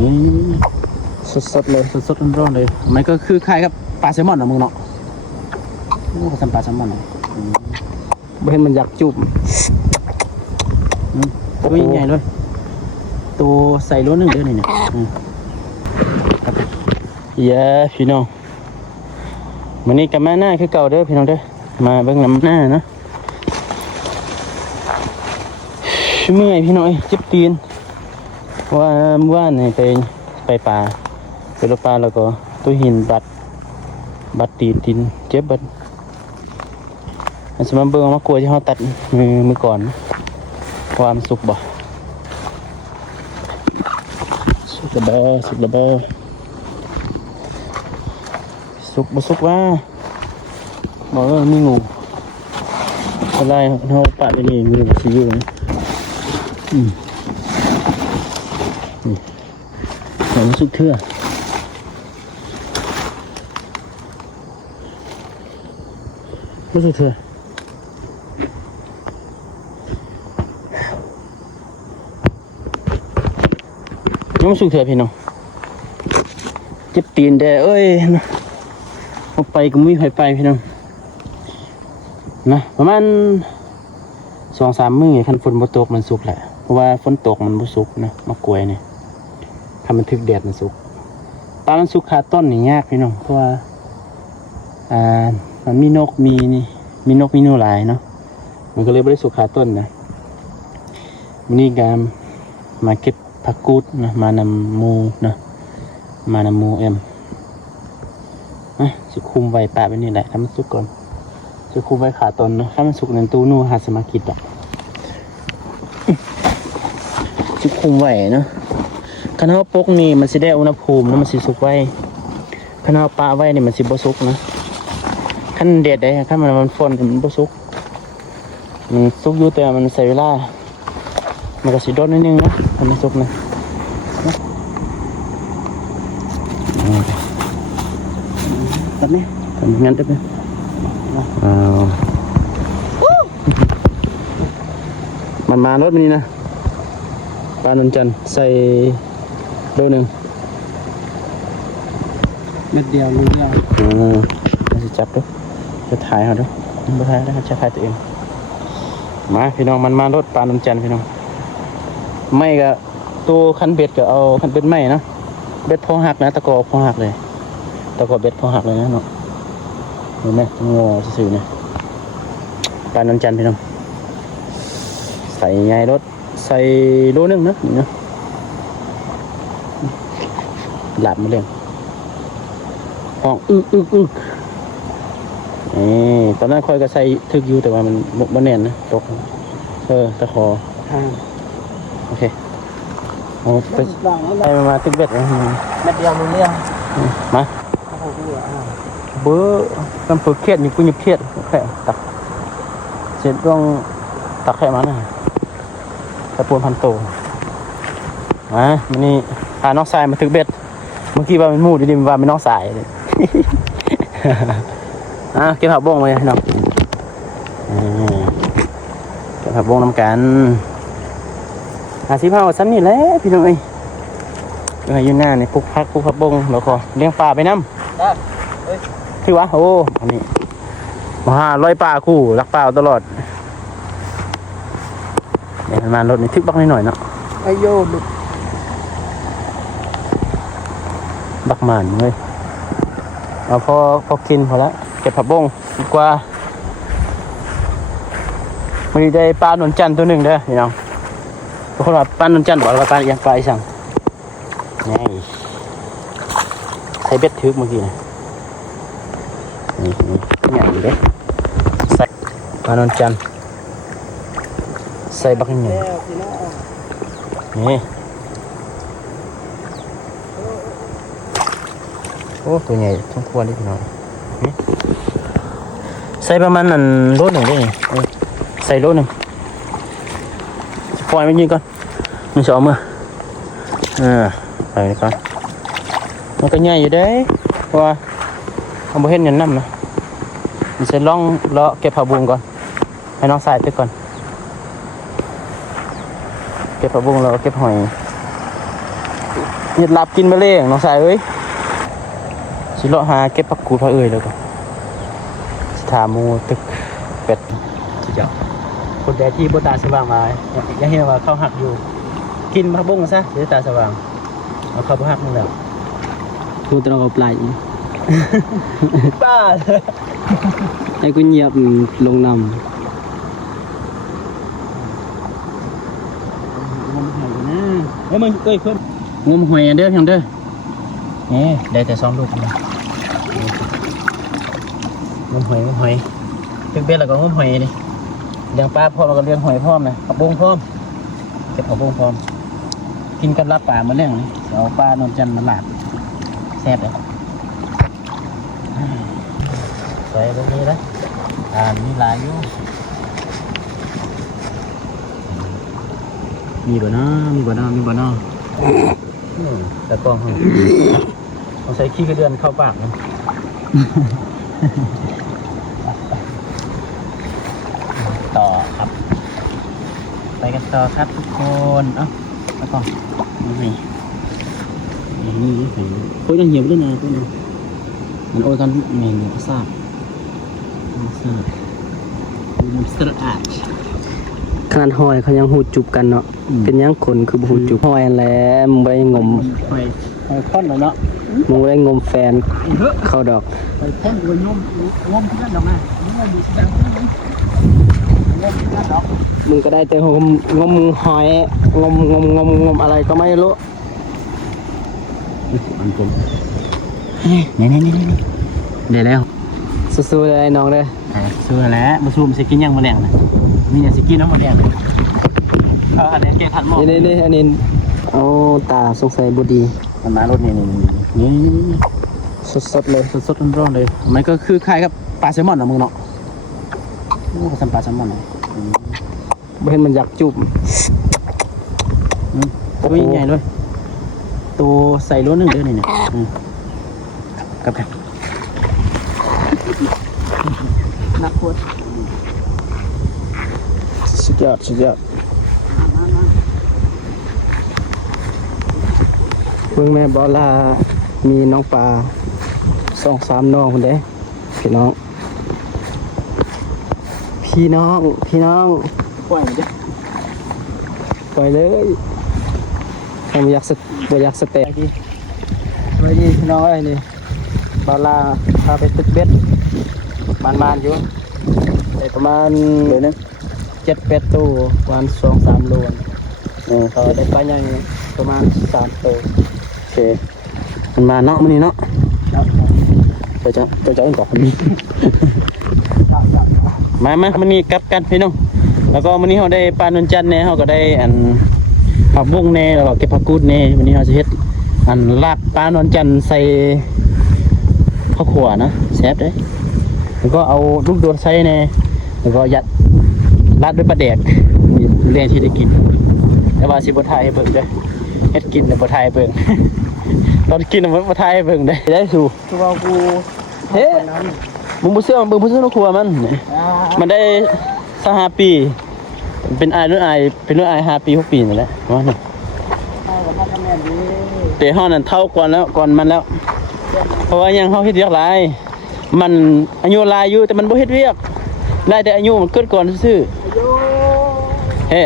นี่สดๆเลยสดๆร้อนๆเลยมันก็คือคล้ายกับปลาแซลมอนนะมึงเนาะโอ้ก็ทำปลาแซลมอนไม่เห็นมันอยากจุ่มตัวใหญ่เลยตัวใส่รถหนึ่งเดือนนี่เนี่ยเย้พี่น้องวันนี้กับมาหน้าคือเก่าเด้อพี่น้องเด้อมาเบิ่งน้ำหน้านะเมื่อยพี่น้อยเจ็บตีนว่าเนี่ยไปป่าไปรถป่าแล้วก็ตัวหินบัดตีนเจ็บบัดอันสมมติเบิ่งมากลัวที่เขาตัดมือก่อนความสุกบ่สุกระเบ้สุกว่าบอกว่ามีงูอะไรเขาปาดไปนี่มีชีวิตนะมันสุกเถื่อไม่สุกเถื่อยังไม่สุกเถื่อพี่น้องเจ็บตีนแดเอ้ยเอาไปก็ไม่ไปพี่น้องนะประมาณ2-3 มื้อคันฝนบ่ตกมันสุกแหละเพราะว่าฝนตกมันบ่สุกนะมะกล้วยนี่ถ้ามันถึกแดดมันสุกตอนมันสุกคาต้นนี่ยากพี่น้องเพราะว่ามันมีนกมีหนูหลายเนาะมันก็เลยบ่ได้สุกคาต้นนะมื้อนี้ก็มาเก็บผักกูดนะมานำหมูนะมานำหมูสิคุมไว้ปะไว้นี่แหละถ้ามันสุกก่อนจะคุมไว้ขาต้นนะถ้ามันสุกในตู้นู่หาสมากิดอ่ะจะคุมไว้เนาะคันเอาปกนี่มันสิได้อุณหภูมิแล้วมันสิสุกไว้คันเอาปลาไว้นี่มันสิบ่สุกนะคันเด็ดได้คันมันฝนมันบ่สุกมันสุกอยู่แต่มันใช้เวลามันก็สิโดนนิดนึงนะคันมันสุกนะตัดไหมทำงั้นได้ไหมมันมารถมันนี่นะปลานนจันใส่โลนึงเม็ดเดียวรู้เรื่องจะจับด้วยจะถ่ายเขาด้วยไม่ถ่ายได้จะถ่ายตัวเองมาพี่น้องมันมารถปลานนจันพี่น้องไม่ก็ตัวคันเบ็ดก็เอาคันเบ็ดไม่นะเบ็ดพอหักนะตะกอพอหักเลยตะกอเบ็ดพอหักเลยนะเนาะเห็นไหมงอสื่อเนี่ยปลานนจันพี่น้องใส่ไงรถใส่โลนึงนะนี่นะหลับมาเรื่องห้องตอนนั้นคอยก็ใส่ทึกอยู่แต่ว่ามันแน่นนะตกตะคอโอเคเอาไปมาตึกเบ็ดนะเม็ดเดียวรู้เรื่องมาเบอร์กำเปิดเครียดนี่กูหยิบเครียดแค่ตักเสร็จต้องตักแค่มันนะตะปูนพันโตมันนี่พาน้องสายมาตึกเบ็ดเมื่อกี้ว่าเป็นมูดดีๆว่าเป็นน้องสายเลยเก็บผักบ้งเลยน้องเก็บผักบ้งน้ำกันสิบห้าซ้ำนี่แหละพี่น้องยืนหน้าเนี่ยพุกผักบ้งแล้วก็เลี้ยงปลาไปน้ำที่วะโอ้อันนี้มาลอยปลาคู่รักปลาตลอดเดี๋ยวมารถนี่ทึกบักนิดหน่อยเนาะไอโยดุบักหมันเลยเอาพอกินพอแล้วเก็บผักบ้งดีกว่าวันนี้ได้ปลาหนุนจันตัวหนึ่งเด้อพี่น้องทุกคนว่าปลาหนุนจันบอกว่าปลาอย่างปลาสั่งนี่ใส่เบ็ดทึกเมื่อกี้นะนี่ใหญ่เด้ใส่ปลาหนุนจันใส่บักหนึ่งนี่โอ้ตัวใหญ่ทั้งควรเลยพี่น้องใส่ประมาณนั้นโลนึงได้ใส่โลนึงปล่อยมันยิงก่อนมันสองมือไปก่อนมันก็ใหญ่อยู่ได้เพราะว่าเอาไปเห็นเงินน้ำนะมันจะล่องเลาะเก็บผักบุ้งก่อนให้น้องสายไปก่อนเก็บผักบุ้งแล้วเก็บหอย เห็ดลับกินไปเลยน้องสายเอ้ยสิเลาะหาเก็บผักกูดผักเอ้ยแล้วก็สิถามหมูตึกเป็ดเจ้าคนแดที่บ่ตาสว่างมาอย่าเห็นว่าเขาหักอยู่กินมาเบิ่งซะเดี๋ยวตาสว่างเอาเข้าไปหักนึงแล้วกูต้องเอาปลายอีกป้าไอ้กูเงียบลงนำเฮ้ยมึงเอ้ยเพื่อนงมหอยเด้อยังเด้อนี่ได้แต่2 ลูกนะงมหอยตึกเบ็ดแล้วก็งมหอยดิเลี้ยงปลาพร้อมแล้วก็เลี้ยงหอยพร้อมนะผักบุ้งพร้อมเก็บผักบุ้งพร้อมกินกับลาบปลามาเลี้ยงนี่เอาปลานนจันทร์มาลาบแซ่บเลยใส่ตรงนี้นะมีลายอยู่มีบ่เนาะแต่กล้องเขาใส่ขี้กระเดือนเข้าปากนะต่อครับไปกันต่อครับทุกคนเอ้าแล้วก็นี่โอ้ยยังเหี่ยวด้วยนะตัวนี้มันโอ้ยกันแมงเนี่ยซาบมันสะอาดขนาดหอยเขายังหูจุบกันเนาะเป็นยังคนคือหูจุบหอยแล้วมึงไปงมหอยค้อนแล้วเนาะมึงไปงมแฟนเข้าดอกหอยค้อนกูงมที่นั่นดอกนะงมที่นั่นดอกมึงก็ได้แต่งมหอยงมอะไรก็ไม่รู้อันเป็นนี่เดี๋ยวแล้วสู้ๆเลยน้องเลยสู้แล้วมาสู้มันจะกินยังมะแรงนะมีอย่างจะกินน้ำมะแรงอันนี้เก่งทันหมดนี่อันนี้เอาตาสงสัยบุดีมันมารถนี่สดเลยสดร้อนเลยมันก็คือคล้ายกับปลาแซลมอนนะมึงเนาะโอ้ก็ทำปลาแซลมอนเลยไม่เห็นมันอยากจุ่มตัวใหญ่เลยตัวใส่รถหนึ่งเด้อเนี่ยกับแกนักพูดสุดยอดเพิ่งแม่บอลามีน้องปลา2-3น้องคนเด้พี่น้องปล่อยเลยผมอยากสเตะวันนี้พี่น้องอะไรนี่บอลาพาไปตึกเบ็ดบ้านอยู่ประมาณเดี๋ยวนึง7-8 ตู้ประมาณ2-3 โลต่อได้ปลาใหญ่ประมาณ3 ตัวโอเคมันมาเนาะมันนี่เนาะตัวเจ้าอื่นก่อนมีมามันนี่กลับกันพี่น้องแล้วก็มันนี้เขาได้ปลานนจันทร์เนี่ยเขาก็ได้ผักบุ้งเนี่ยแล้วก็เก็บผักกูดเนี่ยวันนี้เขาจะเฮ็ดลาบปลานนจันทร์ใส่ข้าวขั่วนะแซ่บเลยแล้วก็เอาลูกโดดใส่เนี่ยแล้วก็ยัดราดด้วยปลาแดกเรียนที่ได้กินแต่ว่าสิบไทยเบิ่งด้วยเฮ็ดกินแต่บไทยเบิ่งตอนกินมันบไทยเบิ่งได้สู่ตัวกูเฮ้มึงผู้เสื้อนักครัวมันได้5 ปีเป็นอายรุ่นอายเป็นรุ่นอาย5 ปี 6 ปีนั่นแหละว่าหนึ่งเตะห้องนั้นเท่าก่อนมันแล้วเพราะว่ายังเขาเฮ็ดเวียกหลายมันอายุหลายอยู่แต่มันบ่เฮ็ดเวียกได้แต่อายุมันเกิดก่อนซื่อเฮ้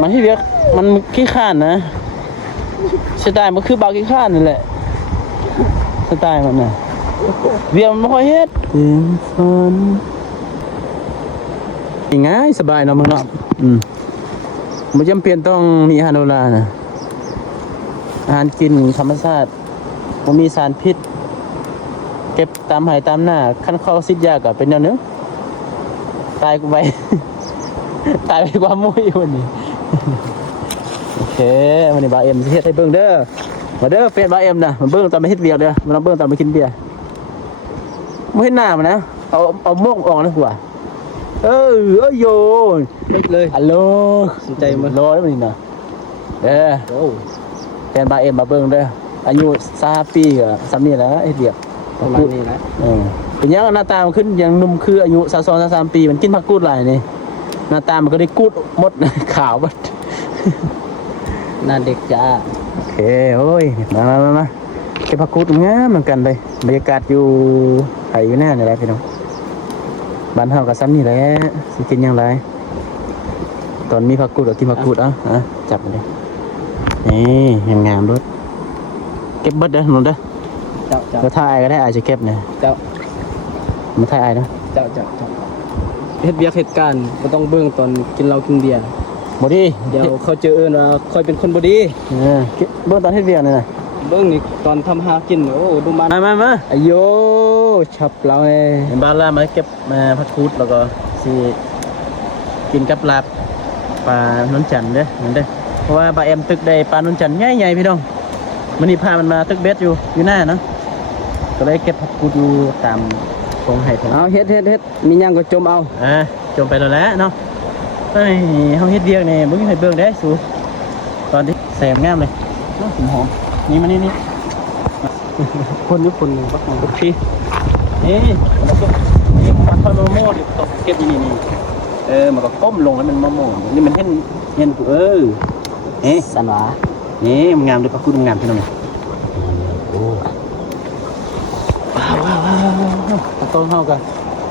มันเฮ็ดเวียกมันขี้ข้านนะสไตล์มันคือเบาขี้ข้านนั่นแหละสไตล์มันน่ะเวียกมันบ่ค่อยเฮ็ดฝันง่ายสบายเนาะมึงเนาะไม่จำเป็นต้องมีอาหารโบราณนะอาหารกินธรรมชาติมันมีสารพิษเก็บตามหายตามหน้าขั้นเข้าซิดยากกับเป็นแนวนึงตายกูไป ตายไปกว่ามุ้ยวันนี้โอเควันนี้บาเอ็มจะเฮ็ดให้เบิ่งเด้อมาเด้อเฟซบาเอ็มนะมาเบิ่งตอนไปเฮ็ดเวียกเด้อมาเบิ่งตอนไปกินเบียร์ไม่เห็นหน้ามันนะเอาโมกออกนะหัวโยเลยฮัลโหลสนใจมันรอได้ไหมนะแฟนบาเอ็มมาเบิ่งเด้ออายุ3 ปีก็ซ้ำนี่แหละเฮ็ดเวียกประมาณนี้นะเป็นยังหน้าตามันขึ้นยังนุ่มคืออายุ22-23 ปีมันกินผักกูดหลายนี่หน้าตามันก็ได้กูดหมดขาวบัดหน้าเด็กจ้า โอเคโอ้ยมาเก็บผักกูดงามเหมือนกันเลยบรรยากาศอยู่ไผ่อยู่หน้านี่แหละพี่น้องบ้านเฮากับซ้ำนี่แหละสิกินอย่างไรตอนมีผักกูดก็กินผักกูดจับมาเลยนี่งามๆรถเก็บเบิดเด้อหนุนเด้อเราถ่ายก็ได้อาจจะเก็บเนี่ยเจ้ามาถ่ายนะเจ้าเฮ็ดเบียร์เหตุการณ์บ่ต้องเบิ่งตอนกินเหล้ากินเบียร์บ่ดีเดี๋ยวเขาเจอว่าค่อยเป็นคนบ่ดีเบิ่งตอนเฮ็ดเบียร์นี่น่ะเบิ่งนี่ตอนทำหากินโอ้ดูมันมาอาโยชับเราเลยบ้านล่ามาเก็บมาผักกูดแล้วก็สิกินกับลาบปลานนจันทร์เด้อเหมือนเด้อเพราะว่าบ่าแอมตึกได้ปลานนจันทร์ใหญ่ๆพี่น้องมื้อนี้พามันมาตึกเบ็ดอยู่หน้าเนาะก็เลยเก็บผักกูดอยู่ตามตรงให้ผมเอาเฮ็ดมีหยังก็จมเอาจมไปแล้วแหละเนาะเฮ้ยเฮาเฮ็ดเวียกนี่บ่มีใครเบิ่งได้สูตอนที่แซ่บงามเลยเนาะหอมนี่มานี่คนอยู่คนนึงบักโอเคนี่แล้วก็นี่มันทอดโมดิตกเก็บนี่มันก็ก้มลงแล้วมันโมนี่มันเห็นกูสันหวานี่มันงามด้วยผักกูดงามพี่น้องโอ้ว้าวต้นเฮากัน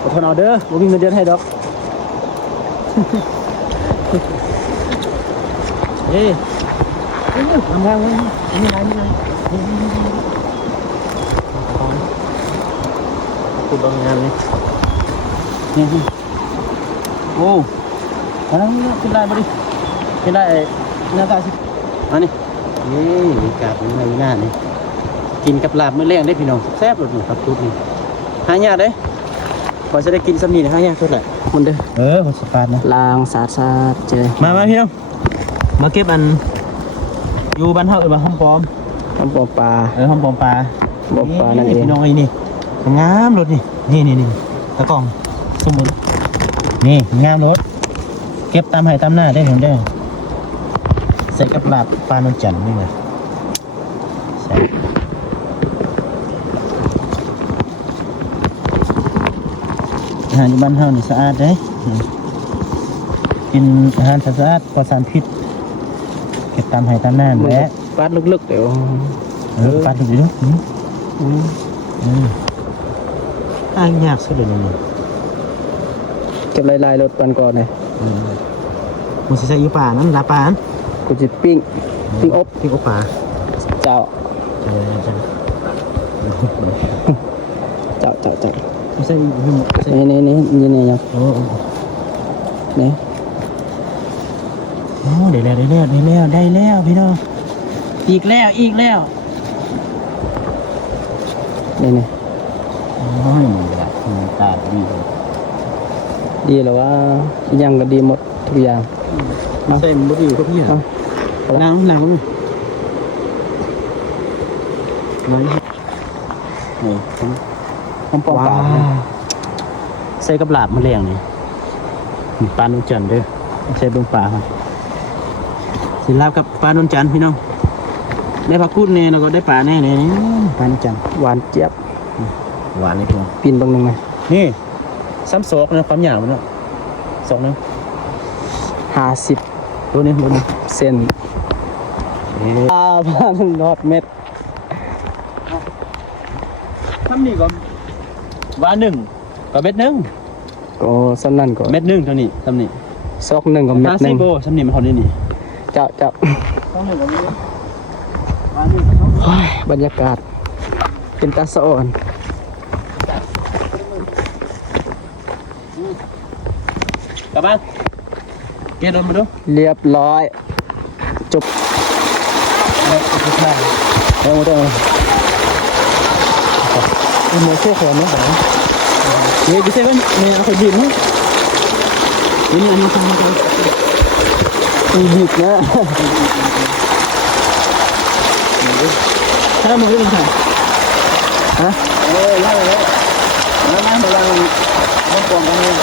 ขอโทษเอาเด้อบ่มีเงินเดือนให้ดอกงามนี่ไรกูดงามนี่โอ้ขึ้นได้บ่ดิขึ้นได้หน้าตาสิอันนี้กาบมันหน้านี่กินกับลาบมื้อแรงได้พี่น้องแซ่บเลยครับทุกนี่หายากเด้พอจะได้กินสำนีหายากเท่าไหร่มันเด้อคนสปาร์นะล้างสะอาดเจอมาพี่น้องมาเก็บอันอยู่บ้านเฮาบ้านห้องปอมปลาห้องปอมปลานั่นเองพี่น้องนี่งามรถนี่ตะกองสมุนนี่งามรถเก็บตามให้ตามหน้าได้เห็นได้ใส่กับลาบปลานนจันทร์นี่เลยใส่อาหารบ้านเฮานี่สะอาดเด้กินอาหารสะอาดปลอดสารพิษเก็บตามให้ตามหน้าแหละปัดลึกๆเดี๋ยวปัดลึกๆยากสุดเลยนี่เก็บลายรถปันก่อนเลยมันจะใส่อยู่ป่านั้นลาป่านั้นกูจะปิ้งอบป่าเจ้าไม่ใช่นี่ยังนี่ได้แล้วพี่น้องอีกแล้วนี่โอ้ยตาดีแล้วว่ายังก็ดีหมดทุกอย่างใส่หมดอยู่ทุกอย่างล้างนี่ผมปอกปลาใส่กับลาบมะเร็งนี่ปลานนจันทร์เด้อใส่เบิ่งปลาครับสิลาบกับปลานนจันทร์พี่น้องได้ผักกูดแน่แล้วก็ได้ปลาแน่นี่ปลานนจันทร์หวานเจี๊ยบหวานเลยพี่น้องปีนบางนึงไงนี่ซ้ำโศกนะความยาวมันเนาะ2 นึง50ตัวนี้เส้นพันรอดเม็ดทำนี่ก็ว่า1ก็เม็ด1ก็สำนั่นก็เม็ด1เท่านี้ทำนี่ซอก1ก็เม็ด1โบสำนี่มันเท่านี้นี่เจ้าต้อง1ก็มีบรรยากาศเป็นตาสะอ่อนกลับบ้านเกณฑ์ลงมาดูเรียบร้อยจบเอาหมดเลยเมื่อเชื่อแขนไหมผมนี่ดิเซ่ก็เนี่ยเอาไปบินมั้งบินอันนี้ทำไมบิดนะถ้ามึงเล่นใช่ฮะไล่เลยแล้วนั่งระวังไม่กลัวกันเลย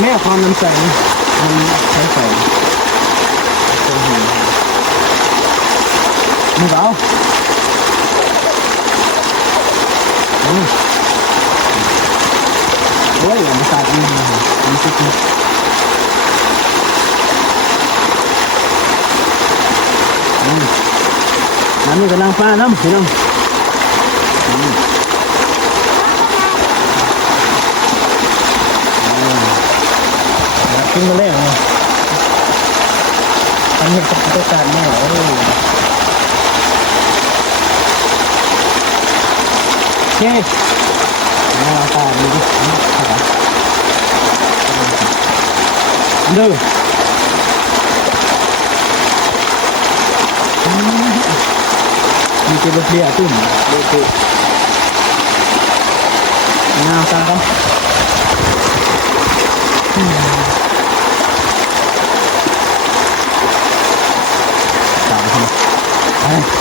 แม่ความน้ำใสมันใช้ใส่มือเบา โอ้ยมันสาดมันสุดน้ำนี่ก็นางฟ้าน้ำพี่น้องขึ้นมาแล้วเนี่ยอันนี้ก็ต้องการแน่โอ้ยโอเคมาตาดูดิเด้อมีเจลเบียร์ตุ่มโอเคน้ำตาครับสามคนไป